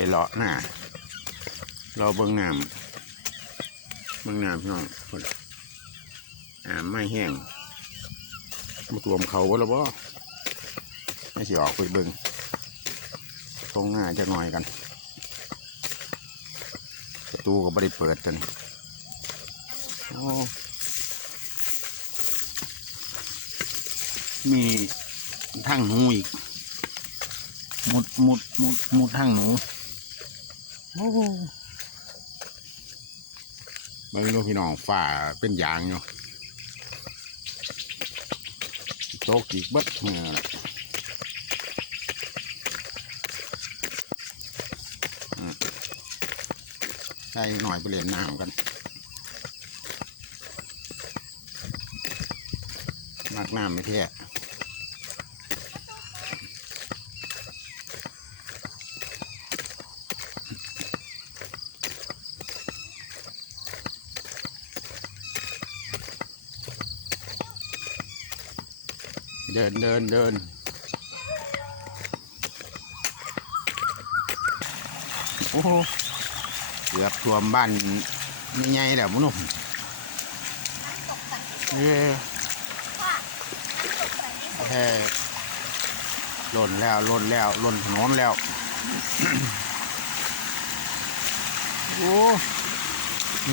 ไปเลาะหน้าเรอเบิ่งน้ำเบิ่งน้ำพี่น้องพุ่นอ่าไม่แห้งมาตวมเขาบ่แล้วบ่ไม่สิออกไปเบิ่งตรงหน้าจะหน่อยกันประตูก็ไม่ได้เปิดกันมีทั้งหนูอีก มุดมุดมุดมุดทั้งหนู โอ้ไม่รู้พี่น้องฝ่าเป็นยางอยู่โตกอีกบัดเมื่อใส่หน่อยไปเล่นน้ำกัน มากน้ำไม่แท้ เดินเดินเดินโอ้โหเกือบท่วมบ้านไม่ไงแล้วมั้งนุ่มเออแค่หล่นแล้วหล่นแล้วหล่นถนนแล้ว โอ้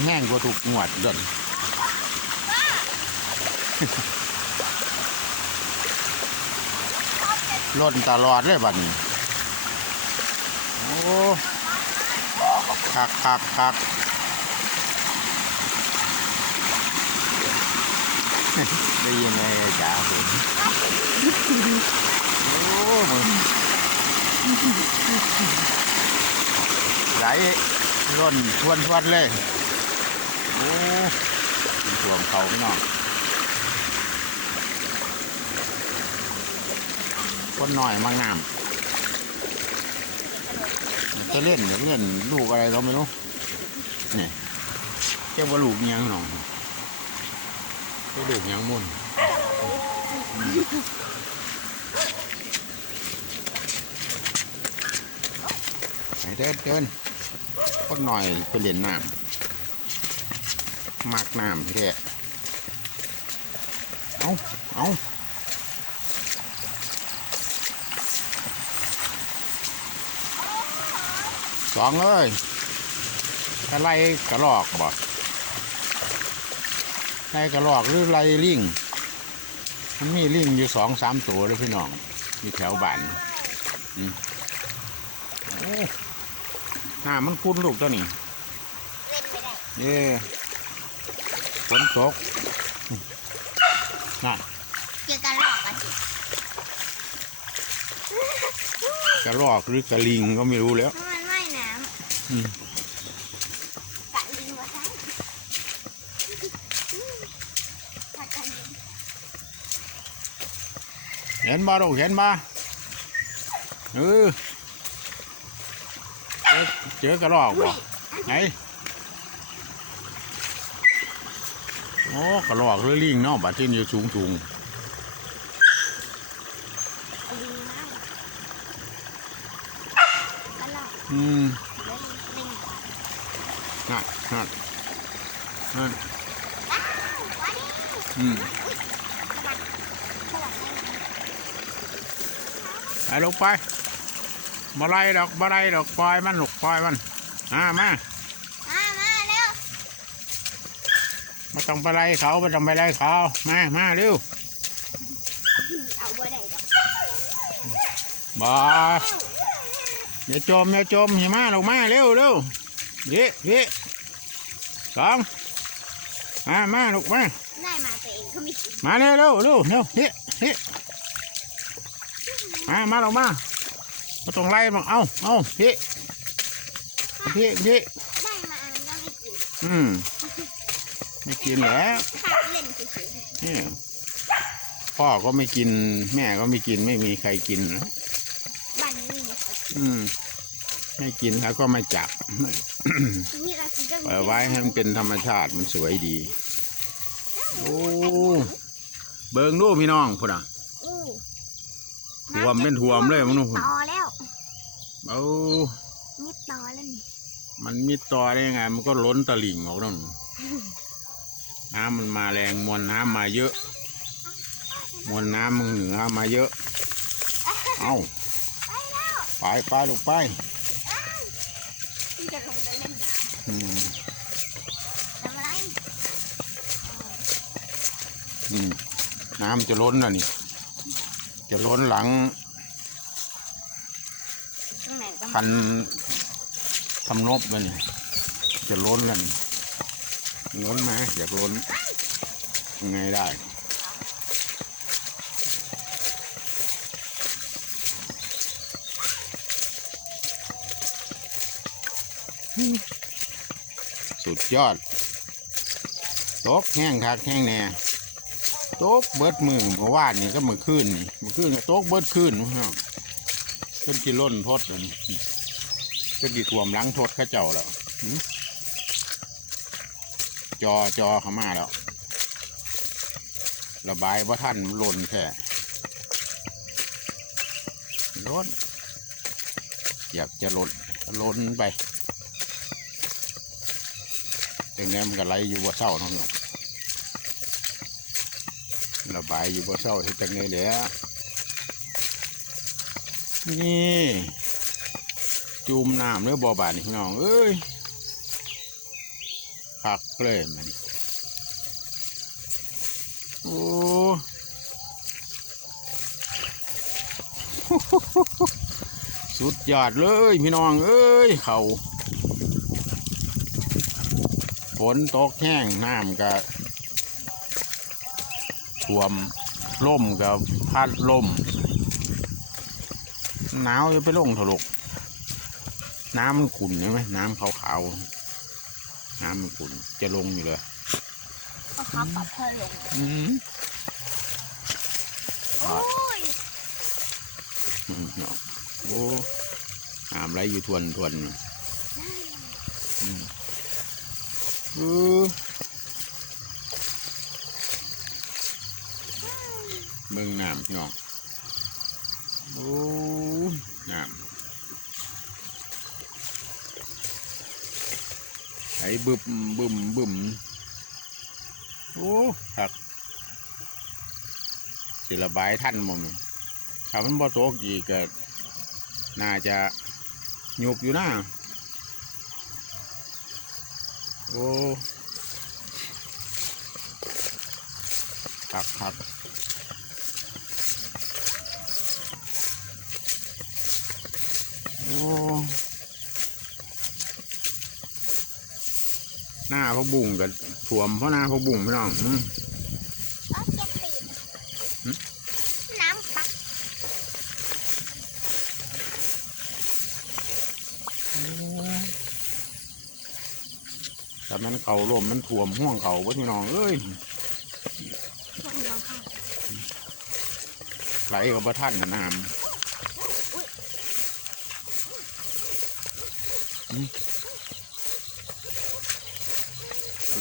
แห้งกว่าถูกงวดเดิน ล่นตลอดเลยบัดนี้ โอ้คักคักคักได้ยินไหมจ๋าผมโอ้มึงไหลล่นทวนทวนเลย โอ้ถ่วมเขาพี่น้อง คนหน่อยมางามจะเล่นจะเล่นลูกอะไรเราไม่รู้เนี่ยเจ้าว่าลูกยังหนองเจ้าลูกยังมุ่นไปเดินเดินคนหน่อยไปเล่นน้ำมากน้ำแท้เอาเอา สองเลยอะไรกระลอกบ่ไล่กระลอกหรือไล่ลิงมันมีลิงอยู่สองสามตัวเลยพี่น้องมีแถวบ้านอืมโอ้หน้ามันคุ้นลูกตัวนี้เล่นไม่ได้เย่ฝนตกน่ะเจอกันหลอกกันสิกระลอกหรือกระลิงก็ไม่รู้แล้ว มันว่ายน้อืมำกัดลิงวะทั้งกัดกันลิงเห็นบ่ลูกเห็นบ่เออเจอเจอกระรอกบ่ไหนโอ้กระรอกเรือลิงเนาะบัดที่นี่สูงสูงเอาลิงมากันหลอก อืม แล้วลิง นั่นนั่นนั่นอ้าววันนี้อืมสวัสดีสวัสดีไปลงไปบ่ไรดอกบ่ไรดอกปล่อยมันลูกปล่อยมันอ่ามามามาเร็วไม่ต้องไปไล่เขาไม่ต้องไปไล่เขามามาเร็วเอาบัวได้ดอกบ่อย่าจมอย่าจมอย่ามาลงมาเร็วเร็วเยะเยะ สองมามาลูกมาได้มาตัวเองก็ไม่กินมาเร็วเร็วเร็วเร็วเฮ้เฮ้มามาลงมาไม่ต้องไล่มันเอาเอาเฮ้เฮ้เฮ้ได้มามันก็ไม่กินอืมไม่กินแล้วขาดเล่นเฉยเนี่ยพ่อก็ไม่กิน แม่ก็ไม่กินไม่มีใครกินนะๆบ้านนี้เนี่ยเขาอืม ไม่กินแล้วก็ไม่จับนี่เรากินก็ ปล่อยไว้ให้มันเป็นธรรมชาติมันสวยดี โอ้ เบิงดูพี่น้องพุ่นอะอู้ท่วมเป็นท่วมเลยมึงดูพุ่นต่อแล้วเอานี่ต่อแล้วนี่มันมีต่อได้ยังไง มันก็ล้นตลิ่งออกนั่นน้ำมันมาแรงมวลน้ำมาเยอะ มวลน้ำมันเหนือมาเยอะ เอาไปแล้วไปไปลูกไป พี่จะลงไปเล่ นน้อืมำทำอะไรอืมน้ำจะล้นแล้วนี่ จะล้นหลังตรงไหนก็คันทำนบแล้วนี่ จะล้นแล้วนี่ล้นไหมอยากล้นยังไงได้สุ ดยอดตกแห้งคักแห้งแน่ตกเบิดมือเมื่อวานนี่ก็มือคืนนี่มือคืนก็ตกเบิดคืนนู่นเนาะเพิ่นกี่ล้นทดเลยนี่เพิ่นกี่ท่วมล้างทดข้าเจ้าแล้วจอจอเข้ามาแล้ว ระบายว่าท่านล้นแค่ล้นอยากจะล้นล้นไป จังนี้มันก็ไหลอยู่บ่เศร้านาะพี่น้องระบายอยู่บ่เศร้าที่จังนี้แหละนี่จุ่มน้ำเนื้อบ่อบานนี่พี่น้องเอ้ยคักเลยมันโอ้สุดยอดเลยพี่น้องเอ้ยเขา นตกแห้งน้ำก็ท่วมล่มกับพัดลมหนาวจะไปลงถลก น้ำมันขุ่นใช่ไหมน้ำขาวๆ น้ำมันขุ่นจะลงอยู่เลยก็ขับปรับเพิ่มลงอืมโอ้ยอืมเนาะโอ้น้ำไหลอยู่ทวนทวนอยู่ อืมเบิ่งน้ำพี่น้องโอ้น้ำไหลบึมบึมบึมโอ้ครับสิระบายท่านมั้งถ้ามันบ่ตกอีกก็น่าจะหยุกอยู่นะ โอ้ครับครับโอ้หน้าเขาบุ่งกับถ่วมเพราะหน้าเขาบุ่งพี่น้องอืม ก็เก็บปีก หึ น้ำปัก แต่มันเขารวมมันถ่วมห่วงเขาวะพี่น้องเอ้ยไหลกับพระท่านนะน้ำ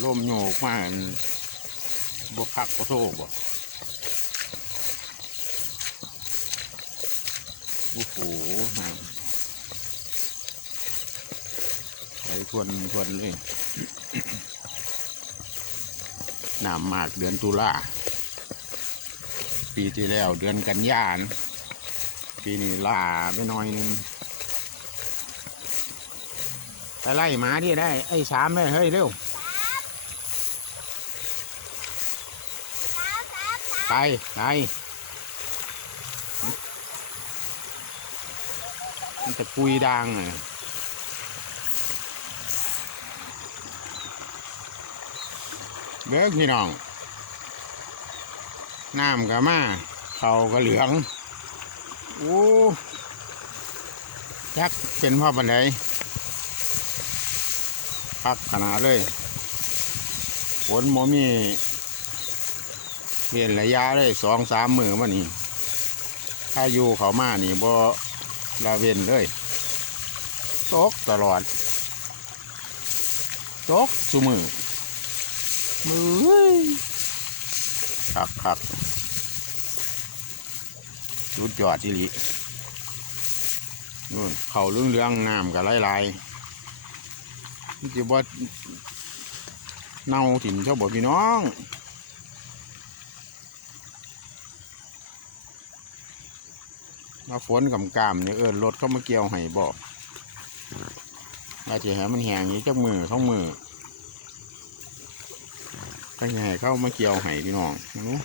ร่มโยกมากบกคักก็โทษบ่โอ้โหน้ำไหลทวนทวนเลย น้ำมากเดือนตุลาปีที่แล้วเดือนกันยานปีนี้ล่าไปหน่อยหนึงไปไล่หมาที่ได้ ไอ้สามเลยเฮ้ยเร็วไปไปมันจะกุยดังเลย เบิกพี่น้องน้ำก็มาเขาก็เหลืองโอ้ยักเป็นพ่อบันไดพักขนาดเลยฝนโมมีเปลี่ยนระยะเลยสองสามมือมานี่ถ้าอยู่เขามานี่บ่ละเวนเลยตกตลอดตกสุมือ มือคักคักสุดยอดอีหลีนู่นเขาเรื่องเรื่องน้ำกับไหลๆนี่จะว่าเน่าถิ่นเจ้าบ่พี่น้องมาฝนกับกามเนี่ยเอินรถเข้ามาเกี่ยวให้บอกอาจจะให้มันแห้งนี้จักมือท้องมือ ก็ให้เข้ามาเกี่ยวไห้พี่น้องนู้